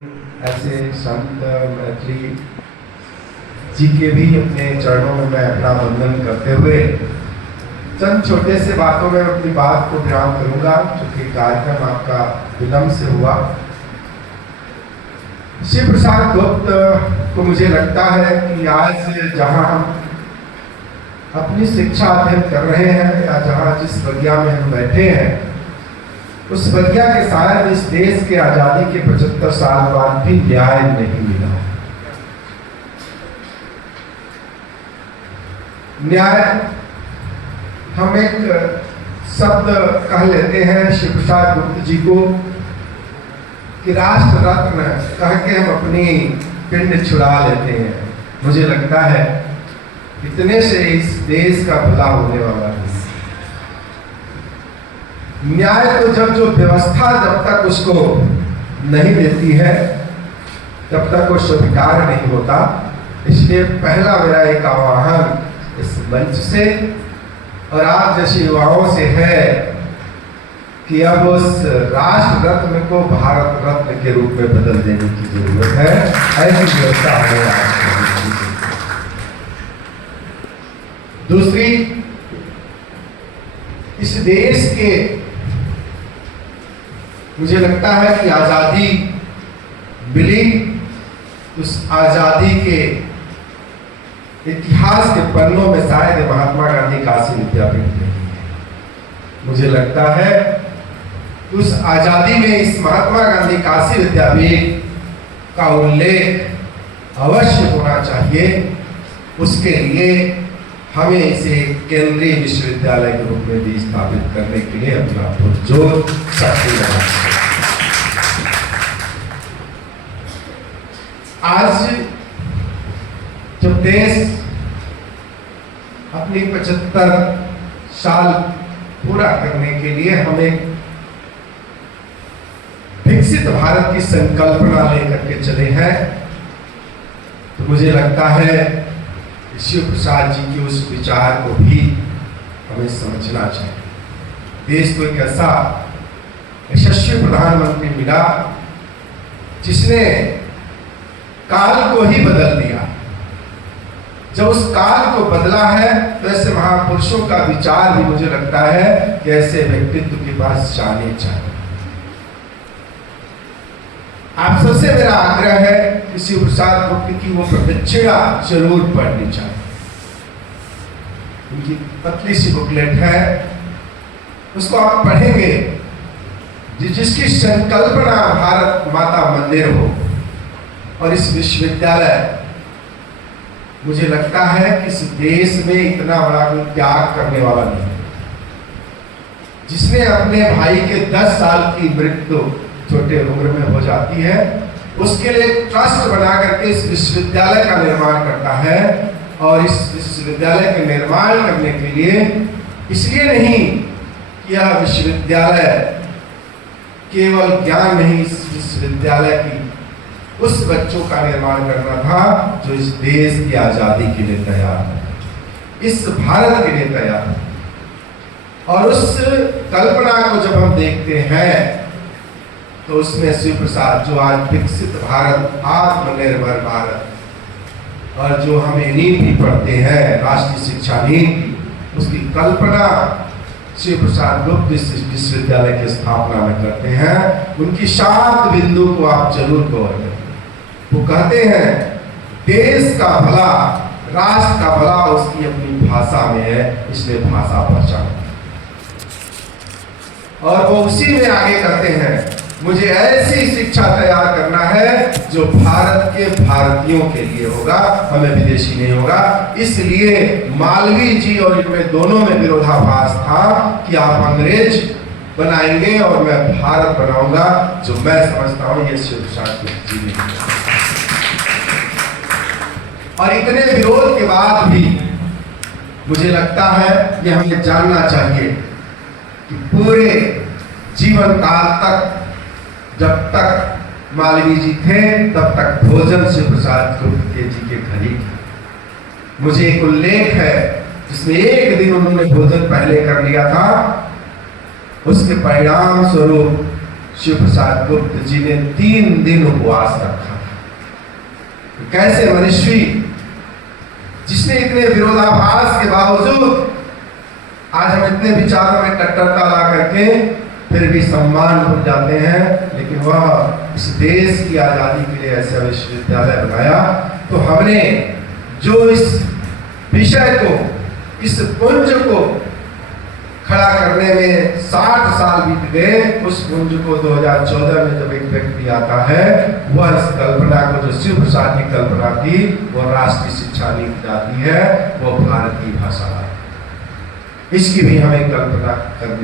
ऐसे संत मैत्री जी के भी अपने चरणों में मैं अपना वंदन करते हुए चंद छोटे से बातों में अपनी बात को विराम करूंगा, क्योंकि कार्यक्रम आपका विलंब से हुआ। शिव प्रसाद गुप्त को मुझे लगता है कि आज जहां हम अपनी शिक्षा अध्ययन कर रहे हैं या जहां जिस प्रज्ञा में हम बैठे हैं, उस प्रज्ञा के शायद इस देश के आजादी के 75 साल बाद भी न्याय नहीं मिला। न्याय हम एक शब्द कह लेते हैं शिव प्रसाद गुप्त जी को कि राष्ट्र रत्न कह के हम अपनी पिंड छुड़ा लेते हैं। मुझे लगता है इतने से इस देश का भला होने वाला है। न्याय तो जब जो व्यवस्था जब तक उसको नहीं देती है तब तक वो स्वीकार नहीं होता। इसलिए पहला मेरा एक आह्वान इस मंच से और आप जैसे युवाओं से है कि अब उस राष्ट्र रत्न को भारत रत्न के रूप में बदल देने की जरूरत है। ऐसी व्यवस्था हमें दूसरी, इस देश के मुझे लगता है कि आजादी मिली, उस आजादी के इतिहास के पन्नों में शायद महात्मा गांधी काशी विद्यापीठ नहीं है। मुझे लगता है उस आजादी में इस महात्मा गांधी काशी विद्यापीठ का उल्लेख अवश्य होना चाहिए। उसके लिए हमें इसे केंद्रीय विश्वविद्यालय के रूप में भी स्थापित करने के लिए अपना पुरजोर शक्ति लगाना। आज जब देश अपनी 75 साल पूरा करने के लिए हमें विकसित भारत की संकल्पना लेकर के चले हैं, तो मुझे लगता है शिव प्रसाद जी के उस विचार को भी हमें समझना चाहिए। देश को एक ऐसा यशस्वी प्रधानमंत्री मिला जिसने काल को ही बदल दिया। जब उस काल को बदला है तो ऐसे महापुरुषों का विचार भी मुझे लगता है कि ऐसे व्यक्तित्व के पास जाने चाहिए। आप सबसे मेरा आग्रह है कि शिव प्रसाद गुप्त की वो प्रदक्षिणा जरूर पढ़नी चाहिए। उनकी पतली सी बुकलेट है, उसको आप पढ़ेंगे जिसकी संकल्पना भारत माता मंदिर हो और इस विश्वविद्यालय, मुझे लगता है कि इस देश में इतना बड़ा कोई त्याग करने वाला नहीं, जिसने अपने भाई के 10 साल की मृत्यु छोटे उम्र में हो जाती है, उसके लिए ट्रस्ट बना करके इस विश्वविद्यालय का निर्माण करता है। और इस विश्वविद्यालय के निर्माण करने के लिए इसलिए नहीं कि यह विश्वविद्यालय केवल ज्ञान नहीं, इस विश्वविद्यालय की उस बच्चों का निर्माण करना था जो इस देश की आजादी के लिए तैयार है, इस भारत के लिए तैयार है। और उस कल्पना को जब हम देखते हैं तो उसमें शिव प्रसाद जो आज विकसित भारत, आत्मनिर्भर भारत, और जो हमें नीति पढ़ते हैं राष्ट्रीय शिक्षा नीति, उसकी कल्पना शिव प्रसाद गुप्त इस विश्वविद्यालय की स्थापना में करते हैं। उनकी 7 बिंदु को आप जरूर गौर करें। वो कहते हैं देश का भला, राष्ट्र का भला उसकी अपनी भाषा में है, इसलिए भाषा पहचान। और वो उसी में आगे कहते हैं मुझे ऐसी शिक्षा तैयार करना है जो भारत के भारतीयों के लिए होगा, हमें विदेशी नहीं होगा। इसलिए मालवीय जी और इनमें दोनों में विरोधाभास था कि आप अंग्रेज बनाएंगे और मैं भारत बनाऊंगा। जो मैं समझता हूं ये शिव प्रसाद जी ने, और इतने विरोध के बाद भी मुझे लगता है कि हमें जानना चाहिए कि पूरे जीवन काल तक, जब तक मालवीय जी थे तब तक भोजन शिव प्रसाद गुप्त जी के घर ही था। मुझे एक उल्लेख है जिसमें एक दिन उन्होंने भोजन पहले कर लिया था, उसके परिणाम स्वरूप शिव प्रसाद गुप्त जी ने 3 दिन उपवास रखा था। कैसे मनुष्य जिसने इतने विरोधाभास के बावजूद आज हम इतने विचारों में कट्टरता ला करके फिर भी सम्मान भूल जाते हैं, लेकिन वह इस देश की आज़ादी के लिए ऐसा विश्वविद्यालय बनाया। तो हमने जो इस विषय को, इस पुंज को खड़ा करने में 60 साल बीत गए, उस पुंज को 2014 में जब एक व्यक्ति आता है, वह इस कल्पना को, जो शिव प्रसाद की कल्पना थी, वो राष्ट्रीय शिक्षा नीति जाती है, वो भारतीय भाषा। इसकी भी हमें कल्पना करनी